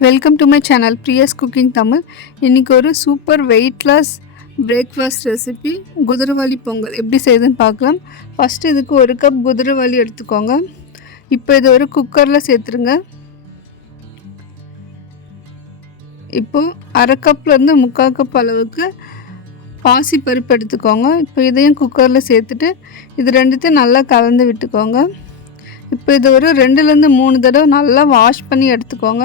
Welcome to my channel Priya's cooking Tamil. இன்றைக்கி ஒரு super weight loss breakfast recipe குதிரைவாலி பொங்கல் எப்படி செய்யுதுன்னு பார்க்கலாம். ஃபஸ்ட்டு இதுக்கு 1 கப் குதிரைவாலி எடுத்துக்கோங்க. இப்போ இது ஒரு குக்கரில் சேர்த்துருங்க. இப்போது அரை கப்லேருந்து 3/4 கப் அளவுக்கு பாசி பருப்பு எடுத்துக்கோங்க. இப்போ இதையும் குக்கரில் சேர்த்துட்டு இது ரெண்டுத்தையும் நல்லா கலந்து விட்டுக்கோங்க. இப்போ இது ஒரு 2லேருந்து 3 தடவை நல்லா வாஷ் பண்ணி எடுத்துக்கோங்க.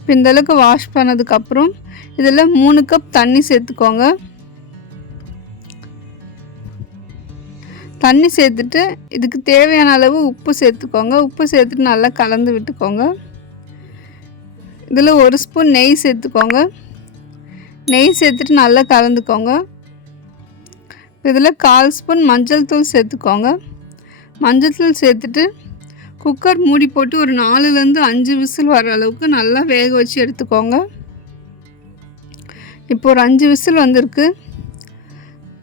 இப்போ இந்தளவுக்கு வாஷ் பண்ணதுக்கப்புறம் இதில் 3 கப் தண்ணி சேர்த்துக்கோங்க. தண்ணி சேர்த்துட்டு இதுக்கு தேவையான அளவு உப்பு சேர்த்துக்கோங்க. உப்பு சேர்த்துட்டு நல்லா கலந்து விட்டுக்கோங்க. இதில் 1 ஸ்பூன் நெய் சேர்த்துக்கோங்க. நெய் சேர்த்துட்டு நல்லா கலந்துக்கோங்க. இதில் 1/4 ஸ்பூன் மஞ்சள் தூள் சேர்த்துக்கோங்க. மஞ்சள் தூள் சேர்த்துட்டு குக்கர் மூடி போட்டு ஒரு 4லேருந்து 5 விசில் வர அளவுக்கு நல்லா வேக வச்சு எடுத்துக்கோங்க. இப்போ ஒரு 5 விசில் வந்திருக்கு.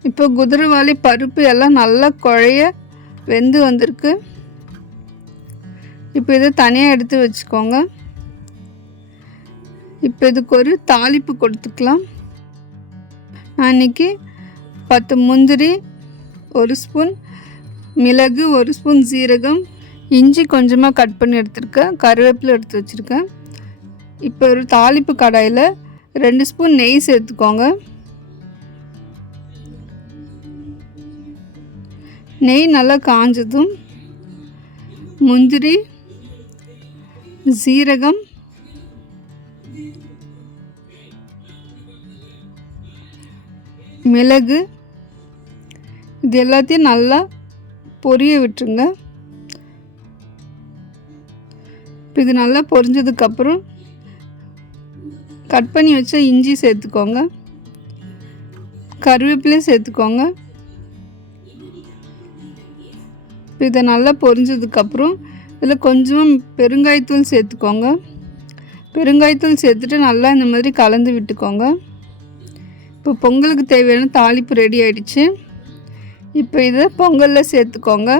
இப்போ குதிரைவாலி பருப்பு எல்லாம் நல்லா குழைய வெந்து வந்திருக்கு. இப்போ இதை தனியாக எடுத்து வச்சுக்கோங்க. இப்போ இதுக்கு ஒரு தாளிப்பு கொடுத்துக்கலாம். நான் இன்றைக்கி 10 முந்திரி, 1 ஸ்பூன் மிளகு, 1 ஸ்பூன் சீரகம், இஞ்சி கொஞ்சமாக கட் பண்ணி எடுத்துருக்கேன், கருவேப்பிலை எடுத்து வச்சுருக்கேன். இப்போ ஒரு தாளிப்பு கடாயில் 2 ஸ்பூன் நெய் சேர்த்துக்கோங்க. நெய் நல்லா காஞ்சதும் முந்திரி, சீரகம், மிளகு இது எல்லாத்தையும் நல்லா பொரிய விட்டுருங்க. இப்போ இது நல்லா பொரிஞ்சதுக்கப்புறம் கட் பண்ணி வச்ச இஞ்சி சேர்த்துக்கோங்க. கருவேப்பிலை சேர்த்துக்கோங்க. இப்போ இதை நல்லா பொரிஞ்சதுக்கப்புறம் இதில் கொஞ்சமாக பெருங்காயத்தூள் சேர்த்துக்கோங்க. பெருங்காயத்தூள் சேர்த்துட்டு நல்லா இந்த மாதிரி கலந்து விட்டுக்கோங்க. இப்போ பொங்கலுக்கு தேவையான தாளிப்பு ரெடி ஆகிடுச்சு. இப்போ இதை பொங்கலில் சேர்த்துக்கோங்க.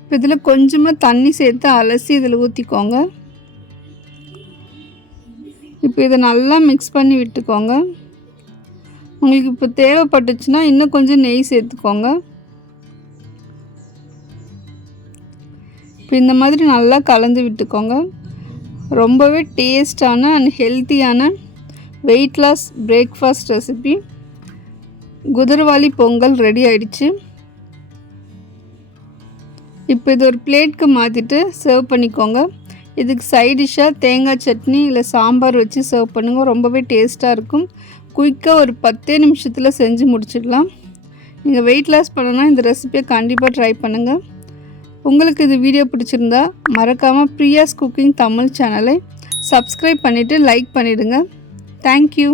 இப்போ இதில் கொஞ்சமாக தண்ணி சேர்த்து அலசி இதில் ஊற்றிக்கோங்க. இப்போ இதை நல்லா மிக்ஸ் பண்ணி விட்டுக்கோங்க. உங்களுக்கு இப்போ தேவைப்பட்டுச்சுன்னா இன்னும் கொஞ்சம் நெய் சேர்த்துக்கோங்க. இப்போ இந்த மாதிரி நல்லா கலந்து விட்டுக்கோங்க. ரொம்பவே டேஸ்டான அண்ட் ஹெல்த்தியான வெயிட் லாஸ் பிரேக்ஃபாஸ்ட் ரெசிபி குதிரைவாலி பொங்கல் ரெடி ஆயிடுச்சு. இப்போ இது ஒரு பிளேட்க்கு மாற்றிட்டு சர்வ் பண்ணிக்கோங்க. இதுக்கு சைட் டிஷ்ஷாக தேங்காய் சட்னி இல்லை சாம்பார் வச்சு சர்வ் பண்ணுங்கள். ரொம்பவே டேஸ்ட்டாக இருக்கும். குயிக்காக ஒரு 10 நிமிஷத்தில் செஞ்சு முடிச்சிடலாம். நீங்கள் வெயிட் லாஸ் பண்ணணும்னா இந்த ரெசிபியை கண்டிப்பாக ட்ரை பண்ணுங்கள். உங்களுக்கு இது வீடியோ பிடிச்சிருந்தா மறக்காமல் பிரியாஸ் குக்கிங் தமிழ் சேனலை சப்ஸ்கிரைப் பண்ணிவிட்டு லைக் பண்ணிவிடுங்க. தேங்க்யூ.